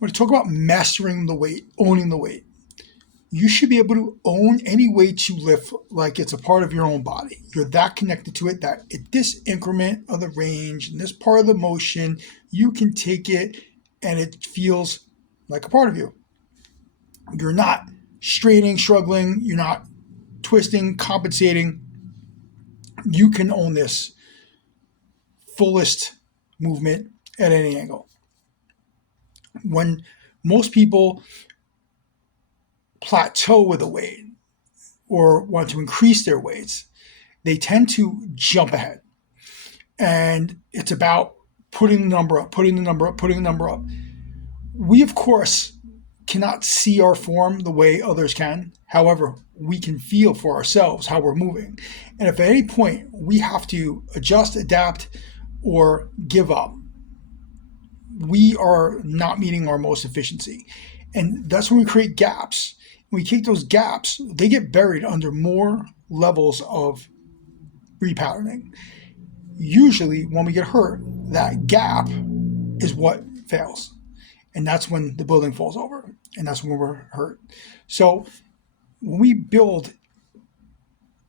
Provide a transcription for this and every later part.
When I talk about mastering the weight, owning the weight, you should be able to own any weight you lift like it's a part of your own body. You're that connected to it that at this increment of the range, and this part of the motion, you can take it and it feels like a part of you. You're not straining, struggling, you're not twisting, compensating. You can own this fullest movement at any angle. When most people plateau with a weight or want to increase their weights, they tend to jump ahead. And it's about putting the number up, putting the number up, putting the number up. We, of course, cannot see our form the way others can. However, we can feel for ourselves how we're moving. And if at any point we have to adjust, adapt, or give up, we are not meeting our most efficiency. And that's when we create gaps. When we take those gaps, they get buried under more levels of repatterning. Usually when we get hurt, that gap is what fails. And that's when the building falls over. And that's when we're hurt. So when we build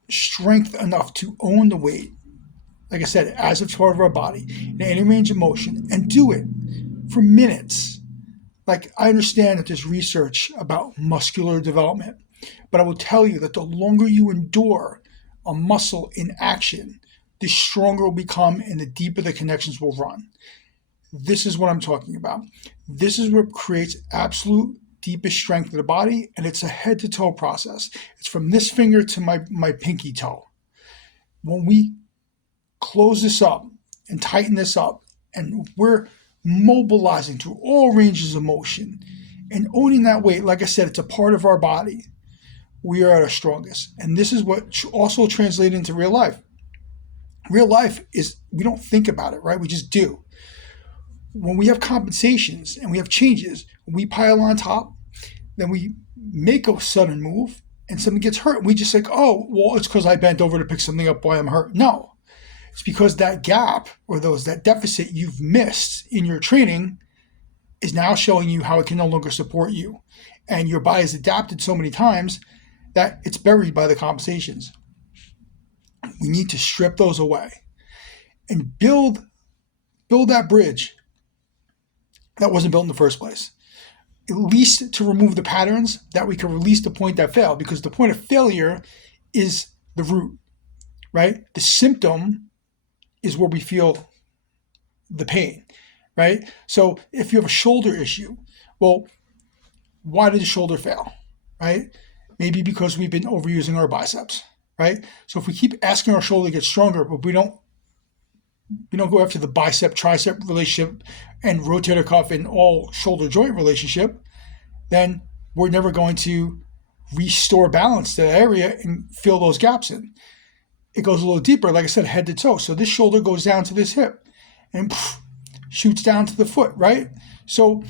strength enough to own the weight, like I said, as a part of our body, in any range of motion, and do it for minutes. Like, I understand that there's research about muscular development, but I will tell you that the longer you endure a muscle in action, the stronger it will become and the deeper the connections will run. This is what I'm talking about. This is what creates absolute deepest strength of the body, and it's a head-to-toe process. It's from this finger to my pinky toe. When we close this up and tighten this up, and we're mobilizing through all ranges of motion and owning that weight, like I said, it's a part of our body, we are at our strongest. And this is what also translates into real life. Real life is, we don't think about it, right? We just do. When we have compensations and we have changes, we pile on top, then we make a sudden move and something gets hurt. We just like, oh, well, it's because I bent over to pick something up while I'm hurt. No. It's because that gap or that deficit you've missed in your training is now showing you how it can no longer support you. And your body has adapted so many times that it's buried by the compensations. We need to strip those away and build that bridge that wasn't built in the first place. At least to remove the patterns that we can release the point that failed, because the point of failure is the root, right? The symptom is where we feel the pain, right? So if you have a shoulder issue, well, why did the shoulder fail, right? Maybe because we've been overusing our biceps, right? So if we keep asking our shoulder to get stronger, but we don't go after the bicep tricep relationship and rotator cuff and all shoulder joint relationship, then we're never going to restore balance to that area and fill those gaps in. It goes a little deeper, like I said, head to toe. So this shoulder goes down to this hip and shoots down to the foot, right? So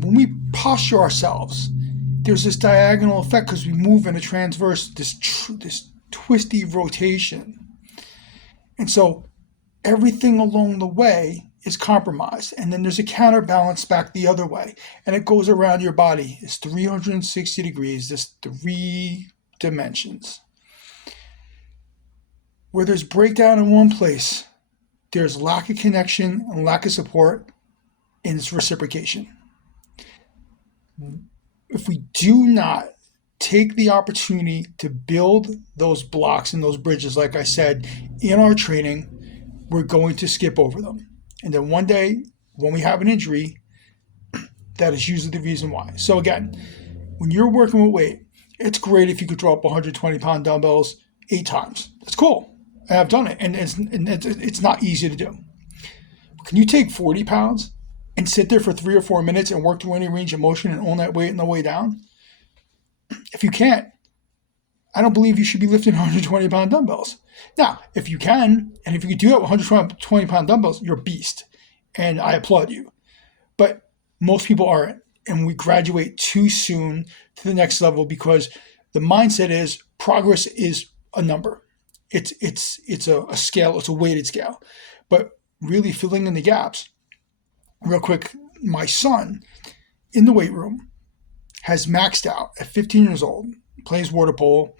when we posture ourselves, there's this diagonal effect because we move in a transverse, this twisty rotation. And so everything along the way is compromised. And then there's a counterbalance back the other way. And it goes around your body. It's 360 degrees, this 3 dimensions. Where there's breakdown in one place, there's lack of connection and lack of support, and it's reciprocation. If we do not take the opportunity to build those blocks and those bridges, like I said, in our training, we're going to skip over them. And then one day, when we have an injury, that is usually the reason why. So again, when you're working with weight, it's great if you could drop 120-pound dumbbells 8 times. That's cool. And I've done it, and it's not easy to do. But can you take 40 pounds and sit there for 3 or 4 minutes and work through any range of motion and own that weight on the way down? If you can't, I don't believe you should be lifting 120-pound dumbbells. Now, if you can, and if you can do that with 120-pound dumbbells, you're a beast, and I applaud you. But most people aren't, and we graduate too soon to the next level because the mindset is progress is a number. It's a scale. It's a weighted scale. But really filling in the gaps. Real quick, my son, in the weight room, has maxed out at 15 years old, plays water polo,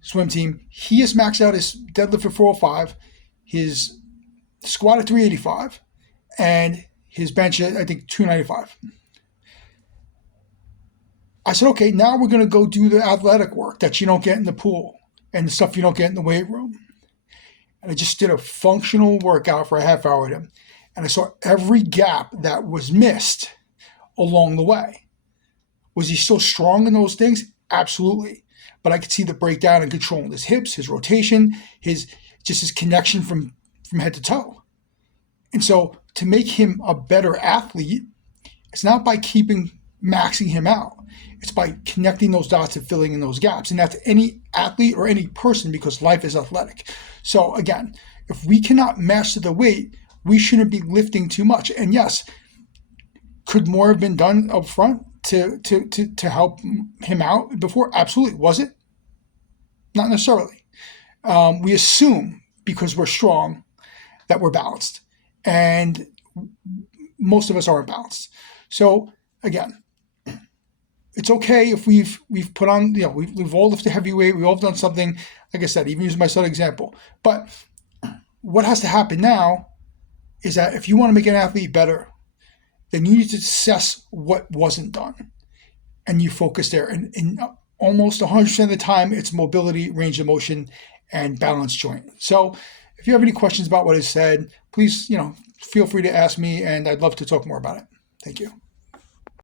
swim team. He has maxed out his deadlift at 405, his squat at 385, and his bench at, I think, 295. I said, okay, now we're going to go do the athletic work that you don't get in the pool and the stuff you don't get in the weight room. And I just did a functional workout for a half hour with him. And I saw every gap that was missed along the way. Was he still strong in those things? Absolutely. But I could see the breakdown and control in his hips, his rotation, his connection from head to toe. And so to make him a better athlete, it's not by maxing him out. It's by connecting those dots and filling in those gaps. And that's any athlete or any person, because life is athletic. So again, if we cannot master the weight, we shouldn't be lifting too much. And yes, could more have been done up front to help him out before? Absolutely. Was it? Not necessarily. We assume because we're strong that we're balanced. And most of us aren't balanced. So again, it's okay if we've put on, we've all lifted heavy weight, we've all done something, like I said, even using my son example. But what has to happen now is that if you want to make an athlete better, then you need to assess what wasn't done. And you focus there. And almost 100% of the time, it's mobility, range of motion, and balance joint. So if you have any questions about what I said, please, feel free to ask me, and I'd love to talk more about it. Thank you.